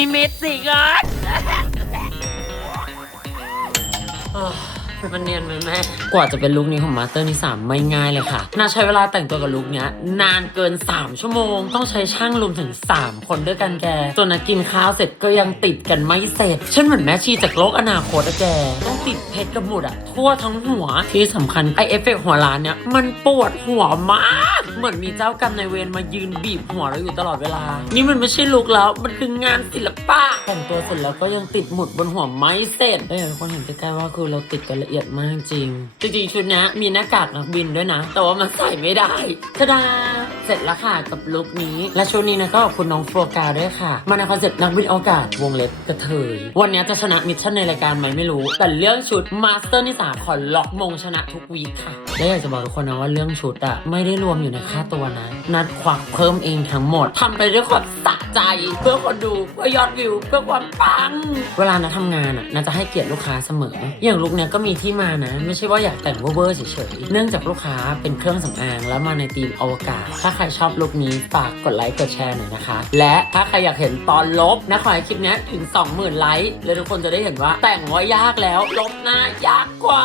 นิมิตสิก่อนมันเนียนไหมแม่ กว่าจะเป็นลุคนี้ของมาสเตอร์นิสามไม่ง่ายเลยค่ะ น่าใช้เวลาแต่งตัวกับลุคเนี้ย นานเกิน 3 ชั่วโมง ต้องใช้ช่างรวมถึง 3 คนด้วยกันแก จนนะกินข้าวเสร็จก็ยังติดกันไม่เสร็จ ฉันเหมือนแม่ชีจากโลกอนาคตอะแก ติดเพชรกับหมุดอะทั่วทั้งหัวที่สำคัญไอเอฟเฟกต์หัวล้านเนี่ย มันปวดหัวมาก เหมือนมีเจ้ากรรมนายเวรมายืนบีบหัวเราอยู่ตลอดเวลา นี่มันไม่ใช่ลุคแล้ว มันคืองานศิลปะแต่งตัวเสร็จแล้วก็ยังติดหมุดบนหัวไม่เสร็จได้ยทุกคนเห็นใกล้ๆว่าคือเราติดกันละเอียดมากจริง จริงๆชุดนี้มีหน้ากากนักบินด้วยนะ แต่ว่ามันใส่ไม่ได้ทะดาเสร็จแล้วค่ะกับลุคนี้ และชุดนี้นะก็ขอบคุณน้องโฟกาด้วยค่ะ มาในคอนเซ็ปต์นักบินอวกาศวงเล็บกระเทย วันนี้จะชนะมิชชั่นในรายการไหมไม่รู้แต่เรื่องชุดมาสเตอร์นิสาขอล็อกมงชนะทุกวีคค่ะ และอยากจะบอกทุกคนนะว่าเรื่องชุดอะไม่ได้รวมอยู่ในค่าตัวนะ นัดควักเพิ่มเองทั้งหมดทำไปด้วยความสะใจเพื่อคนดูเพื่อยอดวิว เพื่อความปัง เวลานะทำงานอะน่าจะให้เกียรติลูกค้าเสมอ อย่างลุคเนี้ยก็มีที่มานะ ไม่ใช่ว่าอยากแต่งเวอร์เฉยๆ เนื่องจากลูกค้าเป็นเครื่องสำอางแล้วมาในธีมอวกาศ ถ้าใครชอบลุคนี้ฝากกดไลค์กดแชร์หน่อยนะคะ และถ้าใครอยากเห็นตอนลบนะขอให้คลิปนี้ถึง 20,000ไลค์แล้วทุกคนจะได้เห็นว่าแต่งว่ายากแล้วลบหน้ายากกว่า